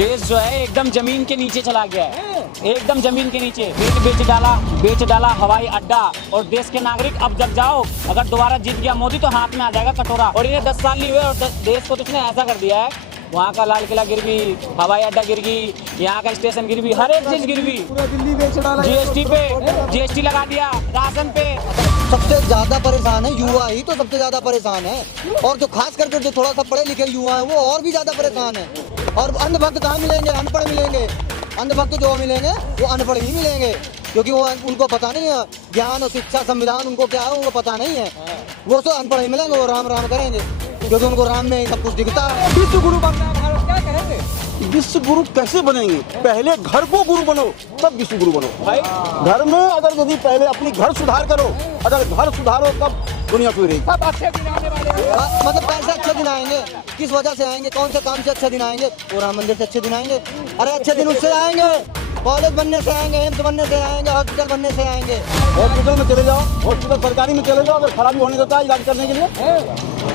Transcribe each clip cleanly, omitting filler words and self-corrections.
देश जो है एकदम जमीन के नीचे चला गया है, एकदम जमीन के नीचे। बेच डाला हवाई अड्डा और देश के नागरिक अब जग जाओ। अगर दोबारा जीत गया मोदी तो हाथ में आ जाएगा कटोरा। और इन्हें 10 साल नहीं हुए और देश को तो इसने ऐसा कर दिया है, वहाँ का लाल किला गिर गई, हवाई अड्डा गिर गई, यहाँ का स्टेशन गिर गई, हर एक चीज गिर गई। पूरा दिल्ली बेच डाला। जीएसटी पे जीएसटी लगा दिया, राशन पे। सबसे ज्यादा परेशान है युवा ही तो सबसे ज्यादा परेशान है। और जो खास करके जो थोड़ा सा पढ़े लिखे युवा है वो और भी ज्यादा परेशान है। और अंधभक्त कहाँ मिलेंगे? अनपढ़ मिलेंगे। अंधभक्त जो मिलेंगे वो अनपढ़ ही मिलेंगे, क्योंकि वो उनको पता नहीं है ज्ञान और शिक्षा संविधान उनको क्या है उनको पता नहीं है। वो तो अनपढ़ ही मिलेंगे, वो राम राम करेंगे क्योंकि उनको राम में सब कुछ दिखता है। विश्व गुरु बनना है भारत, क्या कहेंगे? विश्व गुरु कैसे बनेंगे? पहले घर को गुरु बनो तब विश्व गुरु बनो भाई। घर में अगर यदि पहले अपनी घर सुधार करो, अगर घर सुधारो तब दुनिया सुधरेगी। सब अच्छे दिन आने वाले हैं। मतलब कैसे अच्छे दिन आएंगे? किस वजह से आएंगे? कौन से काम से अच्छे दिन आएंगे? वो राम मंदिर से अच्छे दिन आएंगे। अरे अच्छे दिन उससे आएंगे, कॉलेज बनने से आएंगे, एम्स बनने से आएंगे, हॉस्पिटल बनने से आएंगे। हॉस्पिटल में चले जाओ, हॉस्पिटल सरकारी में चले जाओ, अगर खराबी होने देता है इलाज करने के लिए।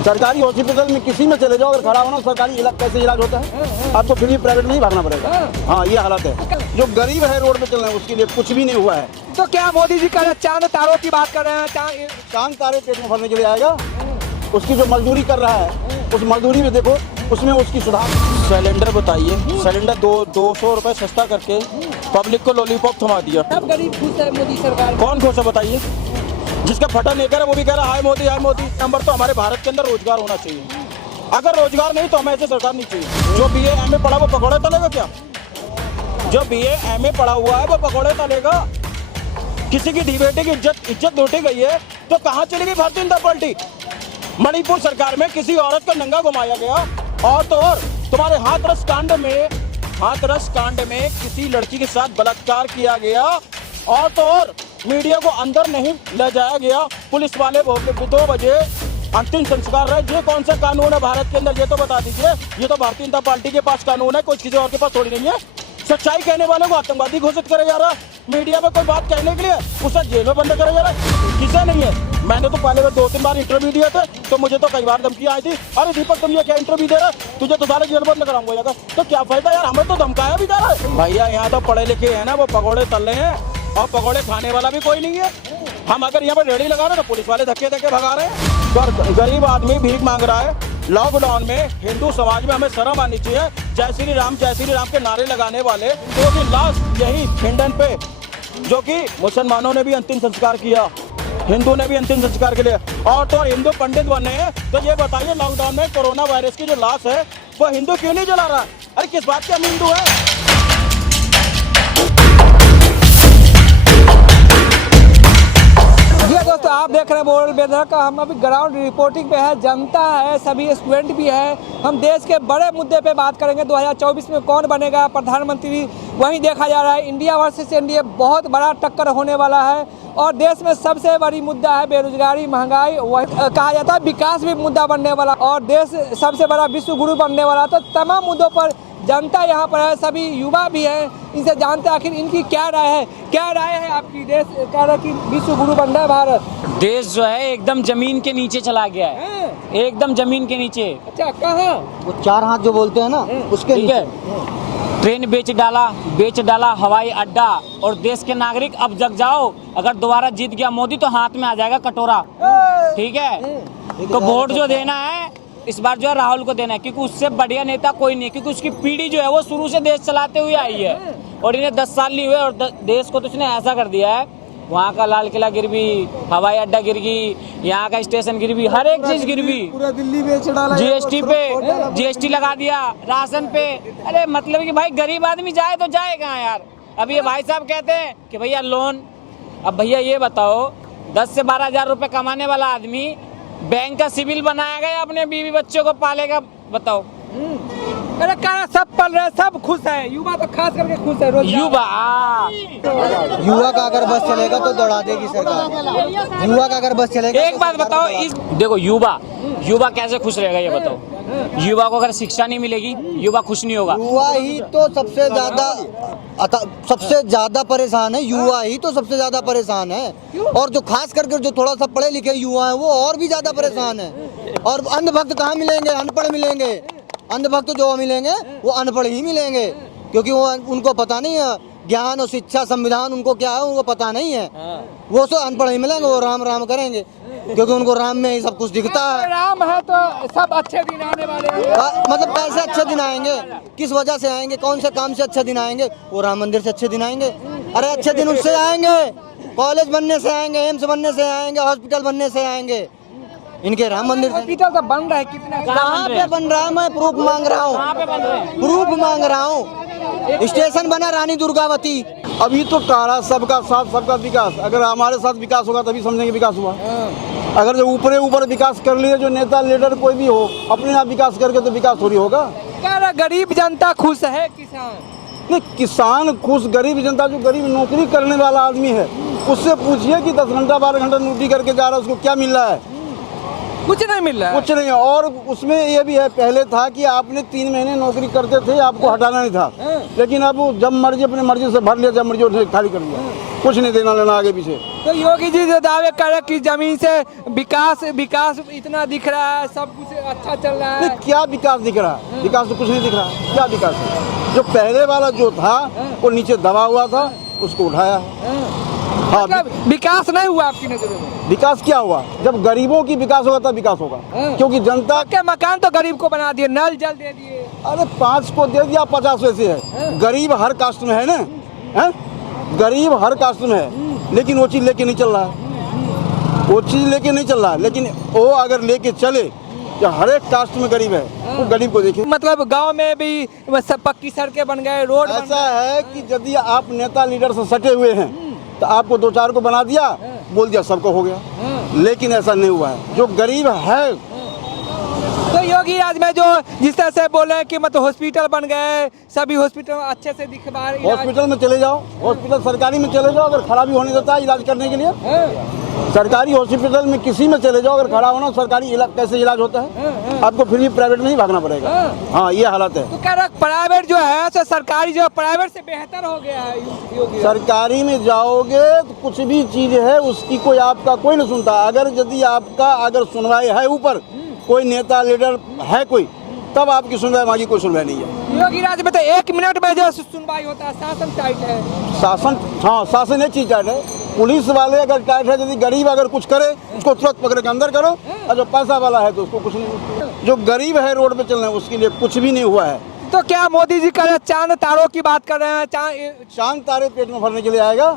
सरकारी हॉस्पिटल में किसी में चले जाओ, अगर खराब होना सरकारी इलाज कैसे इलाज होता है? आपको फिर भी प्राइवेट में ही भागना पड़ेगा। हाँ, ये हालत है। जो गरीब है रोड पे चल रहे हैं उसके लिए कुछ भी नहीं हुआ है। तो क्या मोदी जी कह रहे हैं चांद तारों की बात कर रहे हैं? चांद तारे पेट में भरने के लिए आएगा। उसकी जो मजदूरी कर रहा है उस मजदूरी में देखो, उसमें उसकी सुधार। सिलेंडर बताइए, सिलेंडर 200 रुपए सस्ता करके पब्लिक को लॉलीपॉप थमा दिया। सब गरीब खुश है मोदी सरकार। कौन खुश है बताइए? जिसका फटा नहीं कर वो भी कह रहा हाय मोदी हाय मोदी। नंबर तो हमारे भारत के अंदर रोजगार होना चाहिए। अगर रोजगार नहीं तो हमें ऐसे सरकार नहीं चाहिए। जो BA MA पढ़ा वो पकौड़े तलेगा क्या? जो BA MA पढ़ा हुआ है वो पकौड़े तलेगा? किसी की धी बेटे की इज्जत लूटी गई है तो कहाँ चली गई भारतीय जनता पार्टी? मणिपुर सरकार में किसी औरत को नंगा घुमाया गया, और तो और तुम्हारे हाथरस कांड में किसी लड़की के साथ बलात्कार किया गया, और तो और मीडिया को अंदर नहीं ले जाया गया। पुलिस वाले 2 बजे अंतिम संस्कार रहे। ये कौन सा कानून है भारत के अंदर? ये तो बता दीजिए। ये तो भारतीय जनता पार्टी के पास कानून है, कोई किसी और के पास थोड़ी नहीं है। सच्चाई कहने वाले को आतंकवादी घोषित करे जा रहा है, मीडिया में कोई बात कहने के लिए उसे जेल में बंद करे जा रहा है। किसे नहीं है? मैंने तो पहले 2-3 बार इंटरव्यू दिए थे तो मुझे तो कई बार धमकी आई थी, अरे दीपक तुम ये क्या इंटरव्यू दे रहा है, तुझे तो सारे जेल बंद कराऊंगा। जाकर तो क्या फायदा यार, हमें तो धमकाया भी जा रहा है। भैया यहाँ तो पढ़े लिखे हैं ना, वो पकौड़े तल रहे हैं और पकौड़े खाने वाला भी कोई नहीं है। हम अगर यहाँ पर रेडी लगा रहे हैं तो पुलिस वाले धक्के भगा रहे हैं। और गरीब आदमी भीख मांग रहा है। लॉकडाउन में हिंदू समाज में हमें शर्म आनी चाहिए। जय श्री राम के नारे लगाने वाले तो भी लास्ट यही खंडन पे, जो कि मुसलमानों ने भी अंतिम संस्कार किया, हिंदू ने भी अंतिम संस्कार के लिए, और तो हिंदू पंडित बने हैं। तो ये बताइए लॉकडाउन में कोरोना वायरस की जो लाश है वो हिंदू क्यों नहीं जला रहा? अरे किस बात के हम हिंदू है? ये दोस्तों आप देख रहे हैं बोल बेदर का। हम अभी ग्राउंड रिपोर्टिंग पे है, जनता है, सभी स्टूडेंट भी है। हम देश के बड़े मुद्दे पे बात करेंगे। 2024 में कौन बनेगा प्रधानमंत्री, वहीं देखा जा रहा है। इंडिया वर्सेस इंडिया बहुत बड़ा टक्कर होने वाला है। और देश में सबसे बड़ी मुद्दा है बेरोजगारी, महंगाई। वही कहा जाता है विकास भी मुद्दा बनने वाला, और देश सबसे बड़ा विश्व गुरु बनने वाला। तो तमाम मुद्दों पर जनता यहाँ पर है, सभी युवा भी है, इनसे जानते हैं आखिर इनकी क्या राय है। क्या राय है आपकी? देश कह रहा है कि विश्व गुरु बन रहा है भारत। देश जो है एकदम जमीन के नीचे चला गया है, एकदम जमीन के नीचे। अच्छा, कहाँ? वो 4 हाथ जो बोलते हैं ना उसके ठीक है। ट्रेन बेच डाला हवाई अड्डा और देश के नागरिक अब जग जाओ। अगर दोबारा जीत गया मोदी तो हाथ में आ जाएगा कटोरा। ठीक है, तो वोट जो देना है इस बार जो है राहुल को देना है, क्योंकि उससे बढ़िया नेता कोई नहीं, क्योंकि उसकी पीढ़ी जो है वो शुरू से देश चलाते हुए आई है। और इन्हें 10 साल नहीं हुए और देश को तो इसने ऐसा कर दिया है, वहाँ का लाल किला गिर गई, हवाई अड्डा गिर गई, यहाँ का स्टेशन गिर गई, हर एक चीज गिर गई। पूरा दिल्ली बेच डाला। जीएसटी लगा दिया, राशन पे। अरे मतलब कि भाई गरीब आदमी जाए तो जाए कहाँ यार? अब ये भाई साहब कहते हैं कि भैया लोन। अब भैया ये बताओ, 10 से 12 हजार रुपए कमाने वाला आदमी बैंक का सिविल बनाएगा या अपने बीवी बच्चों को पालेगा? बताओ। अरे क्या सब पल रहे, सब खुश है, युवा तो खास करके खुश है। युवा का अगर बस चलेगा तो दौड़ा देगी सरकार। युवा का अगर बस चलेगा। एक बात बताओ, इस देखो युवा कैसे खुश रहेगा ये बताओ? युवा को अगर शिक्षा नहीं मिलेगी युवा खुश नहीं होगा। युवा ही तो सबसे ज्यादा परेशान है। युवा ही तो सबसे ज्यादा परेशान है। और जो खास करके जो थोड़ा सा पढ़े लिखे युवा है वो और भी ज्यादा परेशान है। और अंधभक्त कहाँ मिलेंगे? अनपढ़ मिलेंगे। अंधभक्त जो मिलेंगे वो अनपढ़ ही मिलेंगे, क्योंकि वो उनको पता नहीं है ज्ञान और शिक्षा संविधान उनको क्या है उनको पता नहीं है। वो तो अनपढ़ ही मिलेंगे, वो राम राम करेंगे क्योंकि उनको राम में ही सब कुछ दिखता है। राम है तो सब अच्छे दिन आने वाले हैं। मतलब कैसे अच्छे दिन आएंगे, किस वजह से आएंगे, कौन से काम से अच्छे दिन आएंगे? वो राम मंदिर से अच्छे दिन आएंगे। अरे अच्छे दिन उससे आएंगे, कॉलेज बनने से आएंगे, एम्स बनने से आएंगे, हॉस्पिटल बनने से आएंगे, इनके राम मंदिर से। हॉस्पिटल तो बन रहा है, कितना कहाँ पे बन रहा है? मैं प्रूफ मांग रहा हूँ, प्रूफ मांग रहा हूँ। स्टेशन बना रानी दुर्गावती। अभी तो कह रहा सबका साथ सबका विकास, अगर हमारे साथ विकास होगा तभी समझेंगे विकास हुआ। अगर जो ऊपरे ऊपर विकास कर लिए, जो नेता लीडर कोई भी हो अपने आप विकास करके, तो विकास थोड़ी होगा। कह रहा गरीब जनता खुश है, किसान नहीं, किसान खुश, गरीब जनता, जो गरीब नौकरी करने वाला आदमी है उससे पूछिए कि 10 घंटा 12 घंटा ड्यूटी करके जा रहा है, उसको क्या मिल रहा है? कुछ नहीं मिल रहा है। कुछ नहीं है। और उसमें ये भी है, पहले था कि आपने 3 महीने नौकरी करते थे, आपको हटाना नहीं था, लेकिन अब जब मर्जी अपने मर्जी से भर लिया, जब मर्जी उसे खाली कर दिया, कुछ नहीं देना लेना आगे पीछे। तो योगी जी जो दावे करे कि जमीन से विकास इतना दिख रहा है, सब कुछ अच्छा चल रहा है। क्या विकास दिख रहा है? विकास तो कुछ नहीं दिख रहा। क्या विकास है? जो पहले वाला जो था वो नीचे दबा हुआ था, उसको उठाया। हाँ, मतलब विकास नहीं हुआ आपकी नजरों में? विकास क्या हुआ? जब गरीबों की विकास होगा तब विकास होगा, क्योंकि जनता के मकान तो गरीब को बना दिए, नल जल दे दिए। अरे 5 को दे दिया, 50 वैसे है। गरीब हर कास्ट में है ना, है? गरीब हर कास्ट में है, लेकिन वो चीज लेके नहीं चल रहा है, वो चीज लेके नहीं चल रहा है। लेकिन वो अगर लेके चले, जो हर एक कास्ट में गरीब है, वो गरीब को देखे। मतलब गांव में भी सब पक्की सड़कें बन गए, रोड बन ऐसा है कि यदि आप नेता लीडर से सटे हुए हैं तो आपको 2-4 को बना दिया, बोल दिया सबको हो गया, लेकिन ऐसा नहीं हुआ है। जो गरीब है, तो योगी राज में जो जिस तरह से बोले कि मतलब हॉस्पिटल बन गए, सभी हॉस्पिटल अच्छे से दिखवा, हॉस्पिटल में चले जाओ, हॉस्पिटल सरकारी में चले जाओ, अगर खराबी होने देता है इलाज करने के लिए, सरकारी हॉस्पिटल में किसी में चले जाओ, अगर खड़ा होना, सरकारी इलाज कैसे इलाज होता है, आपको फिर भी प्राइवेट में ही भागना पड़ेगा। हाँ, ये हालत है। तो कह रहा प्राइवेट जो है तो सरकारी जो प्राइवेट से बेहतर हो गया है योगी। सरकारी में जाओगे तो कुछ भी चीज है उसकी कोई आपका कोई नहीं सुनता। अगर यदि आपका अगर सुनवाई है, ऊपर कोई नेता लीडर है कोई, तब आपकी सुनवाई, बाकी कोई सुनवाई नहीं है। योगी राज में तो 1 मिनट में जो सुनवाई होता है, शासन टाइट है। शासन, हाँ, शासन एक चीज टाइट है। पुलिस वाले अगर टाइट है, यदि गरीब अगर कुछ करे उसको तुरंत पकड़ के अंदर करो, और जो पैसा वाला है तो उसको कुछ नहीं। जो गरीब है रोड पे चल रहे हैं उसके लिए कुछ भी नहीं हुआ है। तो क्या मोदी जी कर चांद तारों की बात कर रहे हैं? चांद तारे पेट में भरने के लिए आएगा?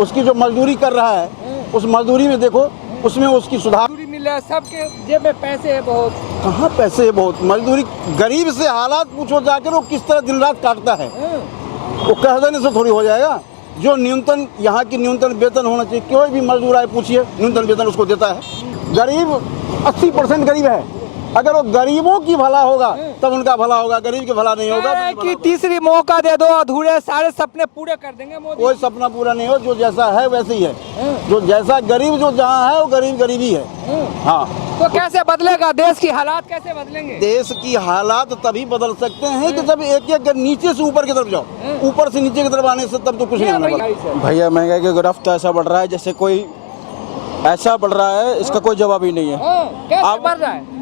उसकी जो मजदूरी कर रहा है, उस मजदूरी में देखो, उसमें उसकी सुधार मिल रहा है, सबके जेब में पैसे है बहुत। कहाँ पैसे है बहुत? मजदूरी, गरीब से हालात पूछो जाकर, वो किस तरह दिन रात काटता है, वो कह देने से थोड़ी हो जाएगा। जो न्यूनतम यहाँ की न्यूनतम वेतन होना चाहिए, कोई भी मजदूर आए पूछिए, न्यूनतम वेतन उसको देता है। गरीब 80% गरीब है। अगर वो गरीबों की भला होगा तब उनका भला होगा, गरीब के भला नहीं होगा तो कि तीसरी मौका दे दो, अधूरे सारे सपने पूरे कर देंगे मोदी। कोई सपना पूरा नहीं हो, जो जैसा है वैसे ही है। जो जैसा गरीब जो जहाँ है वो गरीब गरीबी है। हाँ, तो कैसे बदलेगा देश की हालात, कैसे बदलेंगे? देश की हालात तभी बदल सकते हैं कि जब एक एक नीचे से ऊपर की तरफ जाओ, ऊपर से नीचे की तरफ आने से तब तो कुछ नहीं होने वाला। भैया महंगाई की गिरफ्त तो ऐसा बढ़ रहा है जैसे कोई ऐसा बढ़ रहा है, इसका कोई जवाब ही नहीं है। कैसे बढ़ रहा है?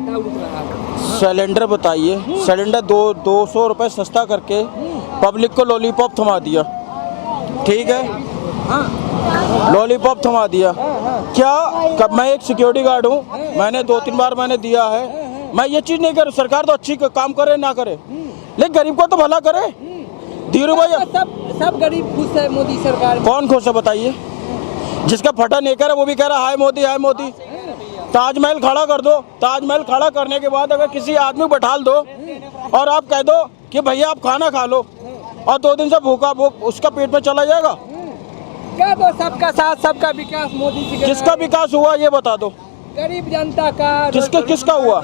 सिलेंडर बताइए, सिलेंडर 200 रुपए सस्ता करके पब्लिक को लॉलीपॉप थमा दिया, ठीक है, लॉलीपॉप थमा दिया। क्या कब मैं एक सिक्योरिटी गार्ड हूँ, मैंने 2-3 बार मैंने दिया है, मैं ये चीज़ नहीं करूँ सरकार तो अच्छी काम करे ना करे, लेकिन गरीब को तो भला करे। धीरू भाई, सब गरीब खुश है मोदी सरकार। कौन खुश है बताइए? जिसका फटा नेकर है वो भी कह रहा हाय मोदी हाय मोदी। ताजमहल खड़ा कर दो, ताजमहल खड़ा करने के बाद अगर किसी आदमी को बैठा दो और आप कह दो कि भैया आप खाना खा लो, और 2 दिन से भूखा, वो उसका पेट में चला जाएगा क्या? तो सबका साथ सबका विकास मोदी जी। किसका विकास हुआ ये बता दो? गरीब जनता का। किसका हुआ?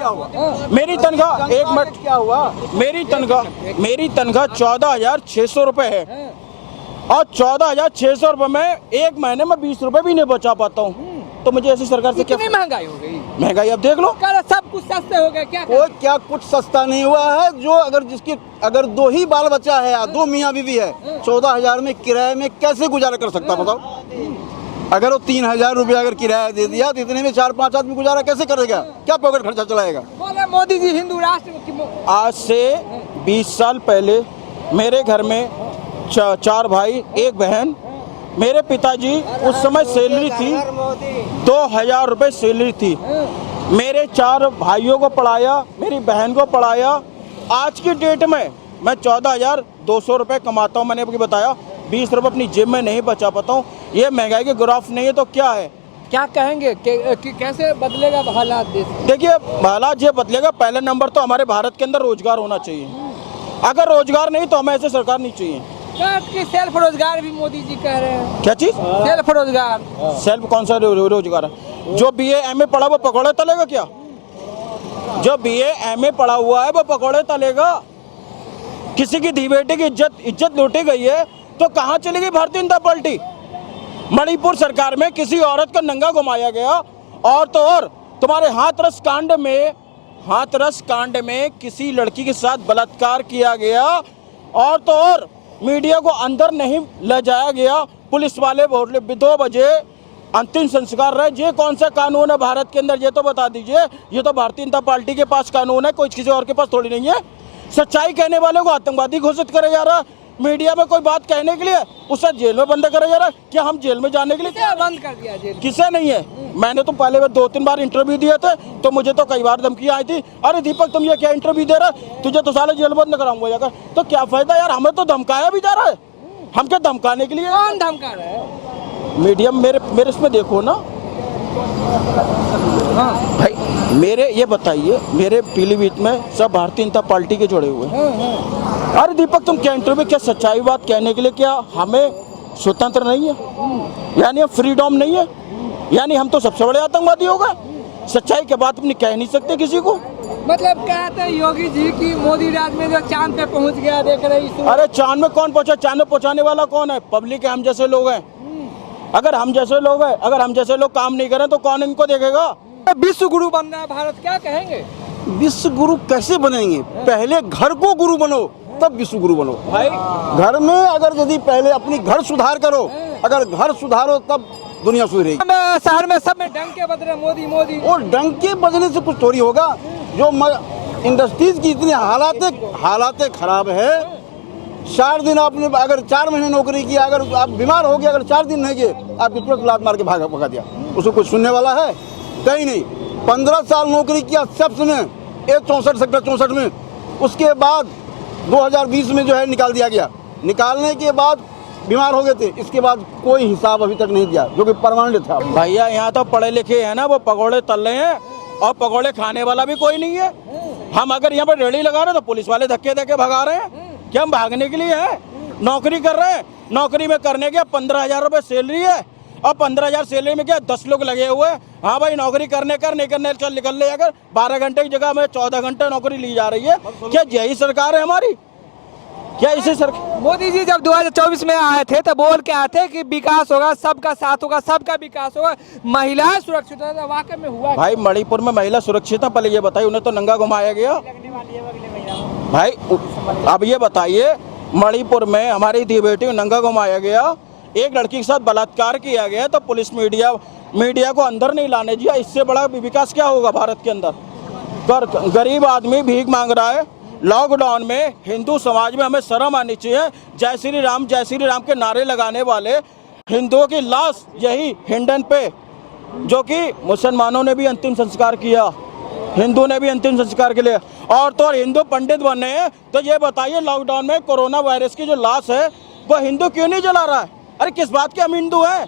मेरी तनख्वाह, एक मिनट, क्या हुआ? मेरी तनख्वाह 14,600 रुपए है, और 14,600 रुपए में एक महीने में 20 रुपए भी नहीं बचा पाता हूँ, तो मुझे ऐसी सरकार से क्या? महंगाई हो गई, महंगाई अब देख लो, सब कुछ सस्ते हो गए। क्या कुछ सस्ता नहीं हुआ है? जो अगर 2 ही बाल बच्चा है या 2 मियाँ बीवी है, 14,000 में किराए में कैसे गुजारा कर सकता बताओ? अगर वो 3,000 रुपया अगर किराया दे दिया तो इतने में 4-5 आदमी गुजारा कैसे करेगा? क्या पॉकेट खर्चा चलाएगा? बोले मोदी जी हिंदू राष्ट्र आज से 20 साल पहले मेरे घर में 4 भाई 1 बहन। मेरे पिताजी उस समय सैलरी थी 2,000 रुपये सैलरी थी। मेरे 4 भाइयों को पढ़ाया, मेरी बहन को पढ़ाया। आज की डेट में मैं 14,200 रुपये कमाता हूँ। मैंने आपको बताया 20 रुपये अपनी जेब में नहीं बचा पाता हूँ। ये महंगाई के ग्राफ नहीं है तो क्या है? क्या कहेंगे कि कैसे बदलेगा हालात देश? देखिए हालात ये बदलेगा। पहले नंबर तो हमारे भारत के अंदर रोजगार होना चाहिए। अगर रोजगार नहीं तो हमें ऐसे सरकार नहीं चाहिए। कि सेल्फ रोजगार भी मोदी जी कह रहे हैं। क्या चीज? सेल्फ रोजगार। सेल्फ कौन सा रोजगार है? जो BA MA पढ़ा वो पकौड़े तलेगा क्या? जो BA MA पढ़ा हुआ है वो पकौड़े तलेगा? किसी की धी बेटी की इज्जत लूटी गई है तो कहाँ चली गई भारतीय जनता पार्टी? मणिपुर सरकार में किसी औरत को नंगा घुमाया गया। और तो और तुम्हारे हाथरस कांड में किसी लड़की के साथ बलात्कार किया गया। और तो और मीडिया को अंदर नहीं ले जाया गया। पुलिस वाले 2 बजे अंतिम संस्कार रहे। ये कौन सा कानून है भारत के अंदर? ये तो बता दीजिए। ये तो भारतीय जनता पार्टी के पास कानून है, कोई किसी और के पास थोड़ी नहीं है। सच्चाई कहने वाले को आतंकवादी घोषित करे जा रहा है। मीडिया में कोई बात कहने के लिए उसे जेल में बंद करा जा रहा है। क्या हम जेल में जाने के लिए बंद कर दिया जेल? किसे नहीं है? मैंने तो पहले 2-3 बार इंटरव्यू दिए थे तो मुझे तो कई बार धमकी आई थी। अरे दीपक तुम ये क्या इंटरव्यू दे रहा है? तुझे तो साले जेल बंद कराऊंगा जाकर। तो क्या फायदा यार? हमें तो धमकाया भी जा रहा है। हम क्या धमकाने के लिए? कौन धमका रहा है? मीडिया मेरे इसमें देखो ना। हाँ भाई मेरे ये बताइए, मेरे पीलीभीत में सब भारतीय जनता पार्टी के जुड़े हुए हैं। अरे दीपक तुम क्या इंटरव्यू, क्या सच्चाई बात कहने के लिए क्या हमें स्वतंत्र नहीं है? यानी फ्रीडम नहीं है? यानी हम तो सबसे बड़े आतंकवादी हो गए? सच्चाई के बात अपनी कह नहीं सकते किसी को? मतलब कहते हैं योगी जी की मोदी राज में जो चांद पे पहुंच गया, देख रहे? अरे चांद में कौन पहुंचा? चांद में पहुंचाने वाला कौन है? पब्लिक है, हम जैसे लोग हैं। अगर हम जैसे लोग काम नहीं करें तो कौन इनको देखेगा? विश्व गुरु बनना है भारत, क्या कहेंगे? विश्व गुरु कैसे बनेंगे? पहले घर को गुरु बनो तब विश्व गुरु बनो। भाई घर में अगर यदि पहले अपनी घर सुधार करो, अगर घर सुधारो तब दुनिया सुधरेगी। शहर में सब में डंके बज रहे मोदी मोदी। और डंके बजने से कुछ थोड़ी होगा। जो इंडस्ट्रीज की इतनी हालातें खराब है। 4 दिन आपने अगर 4 महीने नौकरी किया, अगर आप बीमार हो गए, अगर 4 दिन नहीं गए, आपकी तुरंत लात मार के भगा दिया। उसको कुछ सुनने वाला है? कहीं नहीं। 15 साल नौकरी किया SEPS में, 64 सेक्टर 64 में। उसके बाद 2020 में जो है निकाल दिया गया। निकालने के बाद बीमार हो गए थे। इसके बाद कोई हिसाब अभी तक नहीं दिया, जो कि परमानेंट था। भैया यहाँ तो पढ़े लिखे हैं ना, वो पकौड़े तल रहे हैं और पकौड़े खाने वाला भी कोई नहीं है। हम अगर यहाँ पर रेडी लगा रहे तो पुलिस वाले धक्के देके भगा रहे हैं। क्या हम भागने के लिए हैं? नौकरी कर रहे हैं। नौकरी में करने के 15,000 रुपये सैलरी है और 15,000 सैलरी में क्या 10 लोग लगे हुए हैं। हाँ भाई नौकरी करने नहीं करने चल निकल ले। अगर 12 घंटे की जगह में 14 घंटे नौकरी ली जा रही है। क्या यही सरकार है हमारी? क्या इसी सरकार? मोदी जी जब 2024 में आए थे तो बोल के आए थे कि विकास होगा, सबका साथ होगा, सबका विकास होगा, महिलाएं सुरक्षित होगा। वाकई में हुआ? भाई मणिपुर में महिला सुरक्षित है? पहले ये बताइए। उन्हें तो नंगा घुमाया गया। भाई अब ये बताइए, मणिपुर में हमारी धी बेटी को नंगा घुमाया गया, एक लड़की के साथ बलात्कार किया गया तो पुलिस मीडिया को अंदर नहीं लाने दिया। इससे बड़ा विकास क्या होगा भारत के अंदर? गरीब आदमी भीख मांग रहा है। लॉकडाउन में हिंदू समाज में हमें शर्म आनी चाहिए। जय श्री राम के नारे लगाने वाले हिंदुओं की लाश यही हिंडन पे, जो कि मुसलमानों ने भी अंतिम संस्कार किया, हिंदू ने भी अंतिम संस्कार के लिए। और तो और हिंदू पंडित बने हैं। तो ये बताइए लॉकडाउन में कोरोना वायरस की जो लाश है वो हिंदू क्यों नहीं जला रहा है? अरे किस बात के हम हिंदू हैं?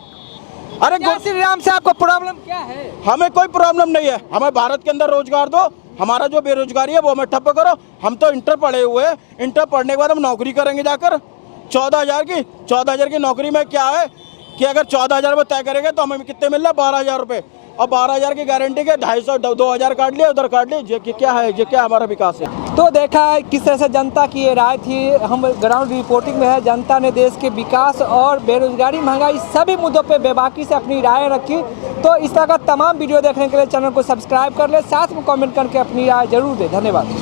अरे जय श्री राम से आपको प्रॉब्लम क्या है? हमें कोई प्रॉब्लम नहीं है। हमें भारत के अंदर रोजगार दो। हमारा जो बेरोजगारी है वो हमें ठप्प करो। हम तो इंटर पढ़े हुए हैं। इंटर पढ़ने के बाद हम नौकरी करेंगे जाकर 14,000 की नौकरी में क्या है कि अगर 14,000 रुपये तय करेंगे तो हमें कितने मिल रहा है? 12,000 रुपये। और 12,000 की गारंटी के 250 2,000 काट लिए, उधर काट लिए। ये क्या है? ये क्या हमारा विकास है? तो देखा किस तरह से जनता की ये राय थी। हम ग्राउंड रिपोर्टिंग में है। जनता ने देश के विकास और बेरोजगारी, महंगाई सभी मुद्दों पे बेबाकी से अपनी राय रखी। तो इस तरह का तमाम वीडियो देखने के लिए चैनल को सब्सक्राइब कर ले, साथ में कमेंट करके अपनी राय जरूर दे। धन्यवाद।